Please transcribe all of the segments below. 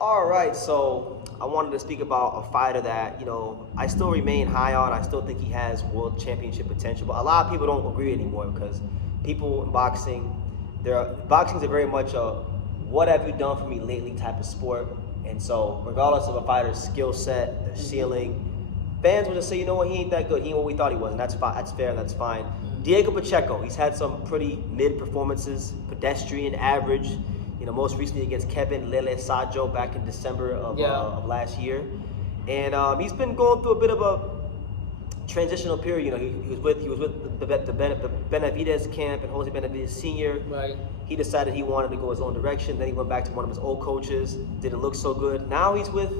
All right, so I wanted to speak about a fighter that, I still remain high on. I still think he has world championship potential, but a lot of people don't agree anymore because people in boxing, boxing's a very much a what have you done for me lately type of sport. And so regardless of a fighter's skill set, their ceiling, fans will just say, you know what, he ain't that good. He ain't what we thought he was, and that's fine. That's fair, and that's fine. Diego Pacheco, he's had some pretty mid performances, pedestrian, average. Most recently against Kevin Lele Sajo back in December of last year. And he's been going through a bit of a transitional period. He was with the Benavidez camp and Jose Benavidez Sr. Right. He decided he wanted to go his own direction. Then he went back to one of his old coaches. Didn't look so good. Now he's with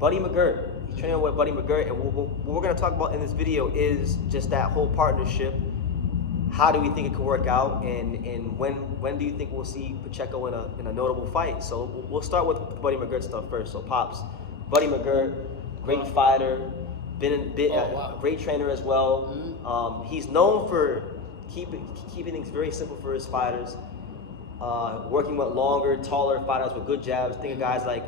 Buddy McGirt. He's training with Buddy McGirt. And what we're going to talk about in this video is just that whole partnership. How do we think it could work out, and when do you think we'll see Pacheco in a notable fight? So we'll start with the Buddy McGirt stuff first. So Pops, Buddy McGirt, great fighter, great trainer as well. Mm-hmm. He's known for keeping things very simple for his fighters, working with longer, taller fighters with good jabs. Think of guys like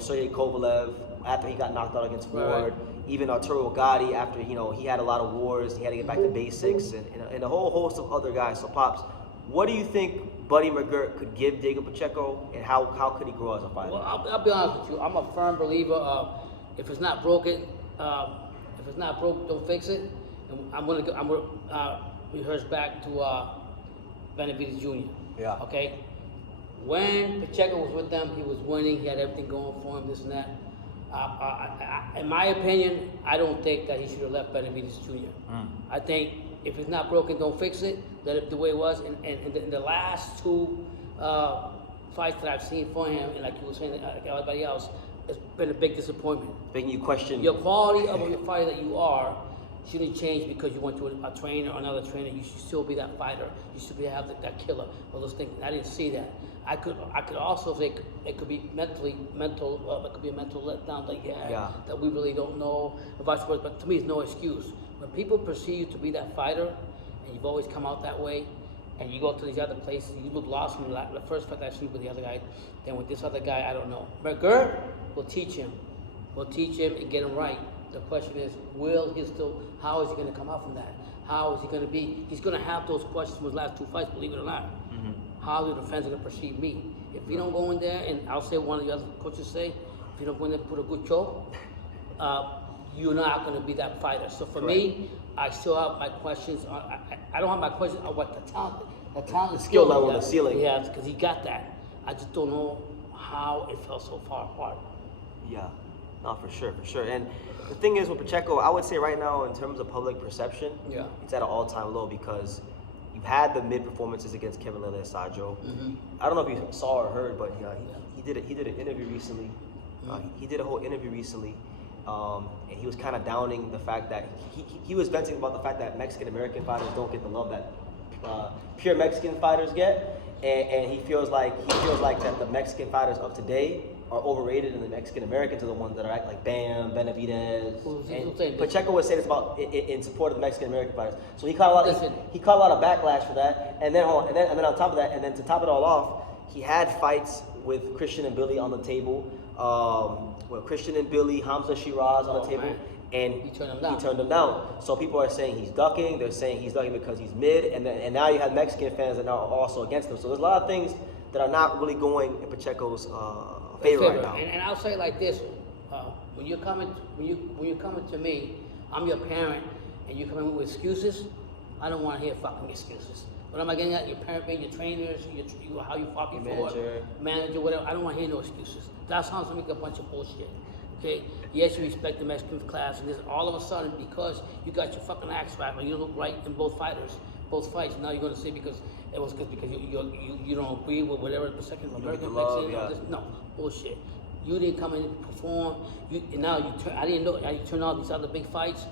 Sergey Kovalev after he got knocked out against Ward. Even Arturo Gatti, after he had a lot of wars, he had to get back to basics, and a whole host of other guys. So Pops, what do you think Buddy McGirt could give Diego Pacheco, and how could he grow as a fighter? Well, I'll be honest with you. I'm a firm believer of if it's not broken, don't fix it. And I'm gonna rehearse back to Benavidez Jr. Yeah. Okay. When Pacheco was with them, he was winning. He had everything going for him. This and that. In my opinion, I don't think that he should have left Benavidez Jr. I think if it's not broken, don't fix it. Let it the way it was. And in the last two fights that I've seen for him, and like you were saying, like everybody else, it's been a big disappointment. Making you question Your quality of the fighter that you are shouldn't change because you went to a trainer or another trainer. You should still be that fighter. You should have that killer. All those things. I didn't see that. I could also say it could be mental. It could be a mental letdown that you had that we really don't know. Vice versa. But to me, it's no excuse. When people perceive you to be that fighter, and you've always come out that way, and you go to these other places, you look lost from the first fight I seen with the other guy. Then with this other guy, I don't know. McGirt will teach him. We'll teach him and get him right. The question is, how is he going to come out from that? How is he going to be? He's going to have those questions from his last two fights, believe it or not. Mm-hmm. How are the fans going to perceive me? If you don't go in there, and I'll say one of the other coaches say, if you don't go in there and put a good choke, you're not going to be that fighter. So for me, I still have my questions. I don't have my questions on what the talent, the skill level, the ceiling. Yeah, because he got that. I just don't know how it fell so far apart. Yeah. No, for sure. And the thing is with Pacheco, I would say right now in terms of public perception, it's at an all-time low because you've had the mid-performances against Kevin Lele Sajo. Mm-hmm. I don't know if you saw or heard, but he did an interview recently. He did a whole interview recently, and he was kind of downing the fact that he was venting about the fact that Mexican-American fighters don't get the love that pure Mexican fighters get, and he feels like that the Mexican fighters of today are overrated, and the Mexican Americans are the ones that are like Bam, Benavidez, and Pacheco was saying it's about in support of the Mexican American fighters. So he caught a lot of backlash for that, and then on top of that, and then to top it all off, he had fights with Christian and Billy on the table, Christian and Billy, Hamza Shiraz on the table. Man. And he turned them down. So people are saying he's ducking. They're saying he's ducking because he's mid, and now you have Mexican fans that are also against him. So there's a lot of things that are not really going in Pacheco's favor right now. And I'll say it like this: when you're coming to me, I'm your parent, and you come in with excuses. I don't want to hear fucking excuses. What am I getting at? Your parent, your trainers, how you fought before, manager, whatever. I don't want to hear no excuses. That sounds like a bunch of bullshit. Okay? Yes, you respect the Mexican class, and this all of a sudden because you got your fucking axe wrapped and you look right in both fights. Now you're gonna say because you don't agree with whatever the second American Mexican. No bullshit. You didn't come in and perform. I didn't know. You turn out these other big fights.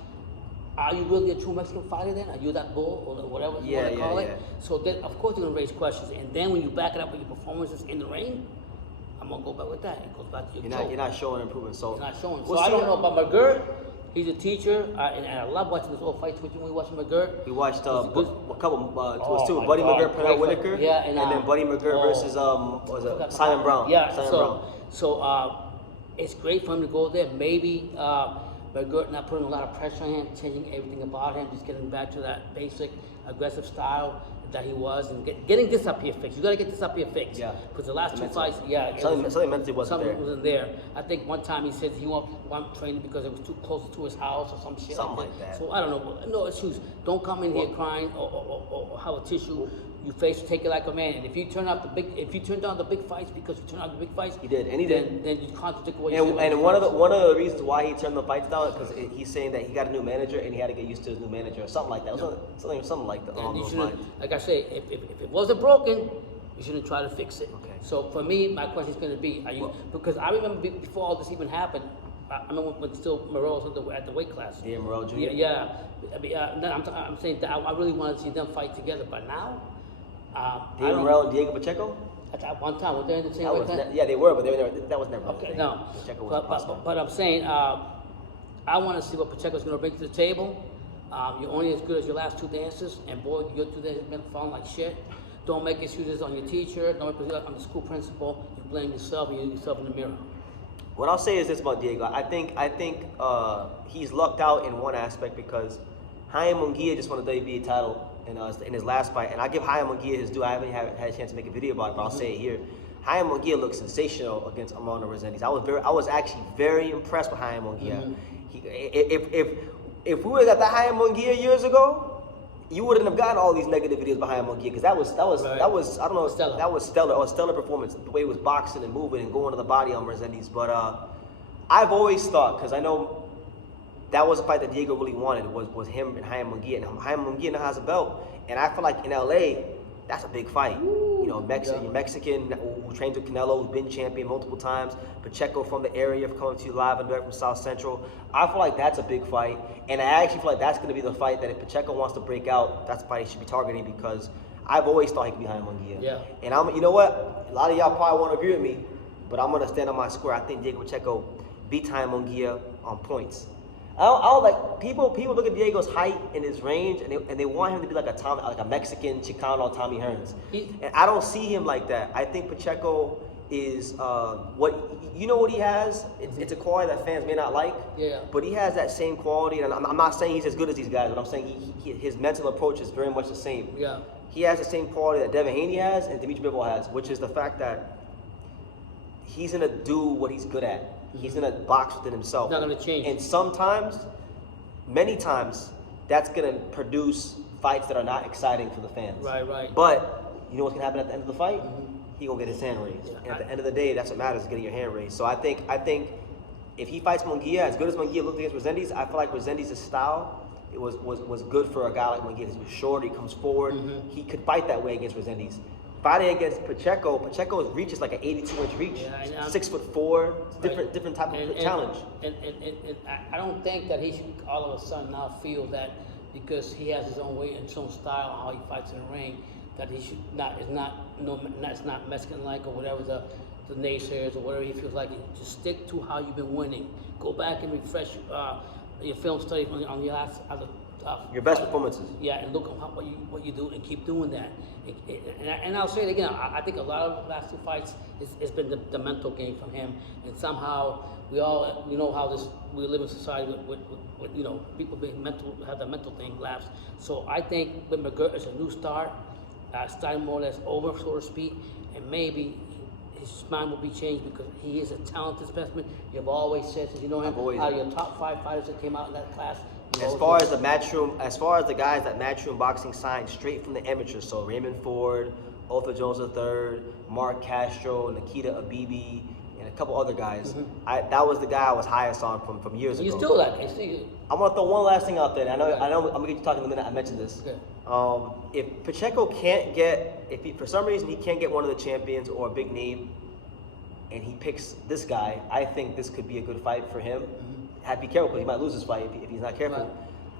Are you really a true Mexican fighter then? Are you that bull or whatever you want to call it? So then, of course, they're gonna raise questions, and then when you back it up with your performances in the ring, I'm gonna go back with that. It goes back to your You're not showing improvement. So you're not showing. So I don't know about McGirt. He's a teacher, and I love watching this old fights with you when we watch McGirt. We watched a couple. It was two. Buddy McGirt, Pernell Whitaker, and then Buddy McGirt versus Simon Brown. Yeah. Simon Brown. So it's great for him to go there. Maybe McGirt not putting a lot of pressure on him, changing everything about him, just getting back to that basic aggressive style that he was, and getting this up here fixed. You got to get this up here fixed. Yeah. Because the last two fights, something mentally wasn't there. I think one time he said he wasn't training because it was too close to his house or some shit. Something like that. So I don't know. No excuse. Don't come in here crying or have a tissue. You take it like a man. And if you turn down the big fights because you turn out the big fights, he did, and he did. Then you contradict what you said. And one of the reasons why he turned the fights down because he's saying that he got a new manager and he had to get used to his new manager or something like that. Something like that. Like I say, if it wasn't broken, you shouldn't try to fix it. Okay. So for me, my question is going to be: because I remember before all this even happened. I remember when still Morel was at the weight class. Yeah, Morel Jr. Yeah. I'm saying that I really wanted to see them fight together, but now. Morel and Diego Pacheco? At one time, were they in the same weight class? Yeah, they were, but that was never okay. thing. No, Pacheco was but I'm saying I want to see what Pacheco's going to bring to the table. You're only as good as your last two dances, and boy, your two dances have been falling like shit. Don't make excuses on your teacher. Don't make excuses on the school principal. You blame yourself, and you look yourself in the mirror. What I'll say is this about Diego. I think he's lucked out in one aspect because Chaim Munguia just won a WBA title in his last fight, and I give Chaim Munguia his due. I haven't had a chance to make a video about it, but I'll say it here. Chaim Munguia looked sensational against Armando Resendiz. I was actually very impressed with Chaim Munguia. If we would have got that Chaim Munguia years ago, you wouldn't have gotten all these negative videos behind Munguia because that was I don't know stellar. That was stellar. It was stellar performance. The way he was boxing and moving and going to the body on Resendiz. But I've always thought, because I know that was a fight that Diego really wanted, was him and Chaim Munguia. And Chaim Munguia now has a belt. And I feel like in LA, that's a big fight. You know, Mexican who trained with Canelo, who's been champion multiple times. Pacheco from the area, coming to you live and direct from South Central. I feel like that's a big fight. And I actually feel like that's going to be the fight that if Pacheco wants to break out, that's the fight he should be targeting because I've always thought he could be Chaim Munguia. Yeah. And you know what? A lot of y'all probably won't agree with me, but I'm going to stand on my square. I think Diego Pacheco beat Chaim Munguia on points. I don't like people look at Diego's height and his range and they want him to be like a Mexican Chicano Tommy Hearns. And I don't see him like that. I think Pacheco is what he has. It's a quality that fans may not like. Yeah. But he has that same quality, and I'm not saying he's as good as these guys, but I'm saying his mental approach is very much the same. Yeah. He has the same quality that Devin Haney has and Dimitri Bivol has, which is the fact that he's gonna do what he's good at. He's gonna box within himself. Not gonna change. And sometimes, many times, that's gonna produce fights that are not exciting for the fans. Right. But you know what's gonna happen at the end of the fight? He gonna get his hand raised. Yeah. And at the end of the day, that's what matters, is getting your hand raised. So I think if he fights Munguia, as good as Munguia looked against Resendiz, I feel like Resendiz's style was good for a guy like Munguia. He's short, he comes forward. He could fight that way against Resendiz. Fighting against Pacheco's reach is like an 82-inch reach, 6'4", different type of challenge. And I don't think that he should all of a sudden now feel that because he has his own way and his own style on how he fights in the ring, that he should it's not Mexican-like or whatever the naysayers or whatever he feels like. Just stick to how you've been winning. Go back and refresh your film study on your last your best performances. Yeah, and look at what you do and keep doing that. And I'll say it again. I think a lot of the last two fights it's been the mental game from him, and somehow we know how we live in society with people being have the mental thing lapse. So I think with McGirt is a new start, starting more or less over, so to speak, and maybe his mind will be changed because he is a talented specimen. You've always said, since you know him, out of your top 5 fighters that came out in that class. As far as the guys that Matchroom Boxing signed straight from the amateurs, so Raymond Ford, Arthur Jones III, Mark Castro, Nikita Abibi, and a couple other guys. That was the guy I was highest on from years ago. You still like it? I want to throw one last thing out there. I know I'm gonna get you talking in a minute. I mentioned this. Okay. If Pacheco for some reason he can't get one of the champions or a big name, and he picks this guy, I think this could be a good fight for him. Have to be careful because he might lose this fight if he's not careful. Right.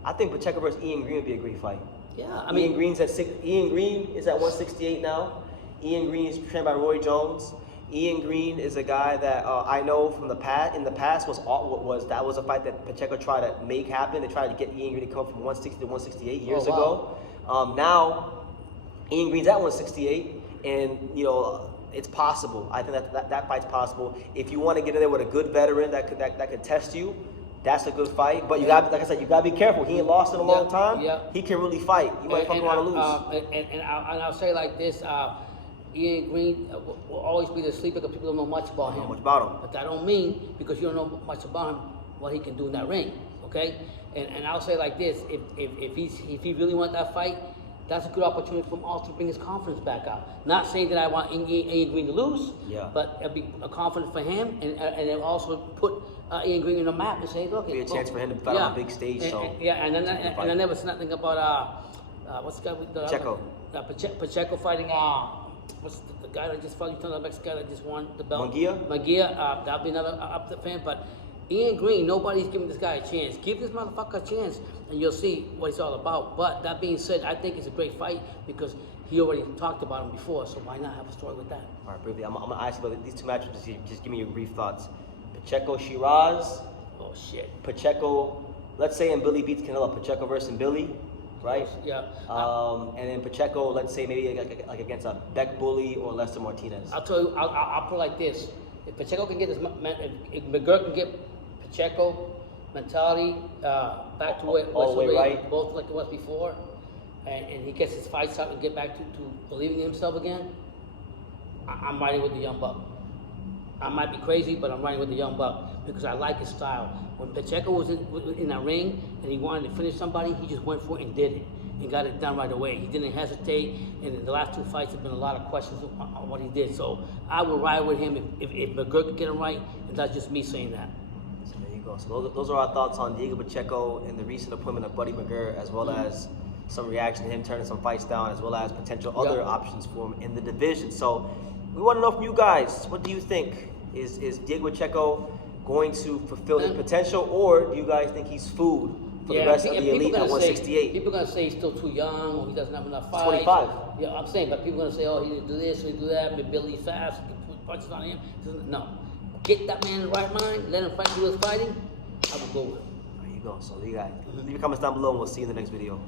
I think Pacheco versus Ian Green would be a great fight. Yeah, Ian Green is at 168 now. Ian Green is trained by Roy Jones. Ian Green is a guy that I know from the past. In the past, was a fight that Pacheco tried to make happen. They tried to get Ian Green to come from 160 to 168 years ago. Now, Ian Green's at 168, and it's possible. I think that fight's possible. If you want to get in there with a good veteran that could test you, that's a good fight. But you got, like I said, you got to be careful. He ain't lost in a long time. Yeah. He can really fight. You might fuck around and lose. And I'll say like this. Ian Green will always be the sleeper because people don't know much about him. Not much about him. But that don't mean because you don't know much about him what he can do in that ring. Okay. And I'll say like this: if he really want that fight, that's a good opportunity for him also to bring his confidence back out. Not saying that I want Ian Green to lose, but it'll be a confidence for him, and it'll also put Ian Green on the map and say, look, it'll be a chance for him to fight on a big stage. And I never said nothing about what's the guy with the Pacheco. Pacheco fighting what's the guy that just fought? You talking about the Mexican guy that just won the belt? Munguia. That'll be another up the fan, but. Ian Green, nobody's giving this guy a chance. Give this motherfucker a chance, and you'll see what it's all about. But that being said, I think it's a great fight because he already talked about him before, so why not have a story with that? All right, briefly, I'm going to ask you about these two matchups. Just give me your brief thoughts. Pacheco, Shiraz. Oh, shit. Pacheco, let's say Billy beats Canelo. Pacheco versus Billy, right? Yeah. And then Pacheco, let's say maybe like against a Beck Bully or Lester Martinez. I'll tell you, I'll put it like this. If Pacheco can get if McGirt can get Pacheco mentality back to where right. both like it was before, and he gets his fights up and get back to believing in himself again, I'm riding with the young buck. I might be crazy, but I'm riding with the young buck because I like his style. When Pacheco was in that ring and he wanted to finish somebody, he just went for it and did it and got it done right away. He didn't hesitate, and in the last two fights have been a lot of questions on what he did. So I will ride with him if McGirt could get him right, and that's just me saying that. So there you go. So those are our thoughts on Diego Pacheco and the recent appointment of Buddy McGirt, as well as some reaction to him turning some fights down, as well as potential other options for him in the division. So we want to know from you guys, what do you think? Is Diego Pacheco going to fulfill his potential, or do you guys think he's food for the rest of the elite at 168? People are going to say he's still too young, or he doesn't have enough fights. 25. Yeah, I'm saying, but people are going to say, oh, he didn't do this, he didn't do that, but Billy's fast, he can put punches on him. No. Get that man in the right mind, let him fight, do his fighting, I will go with him. There you go. So you guys, leave your comments down below, and we'll see you in the next video.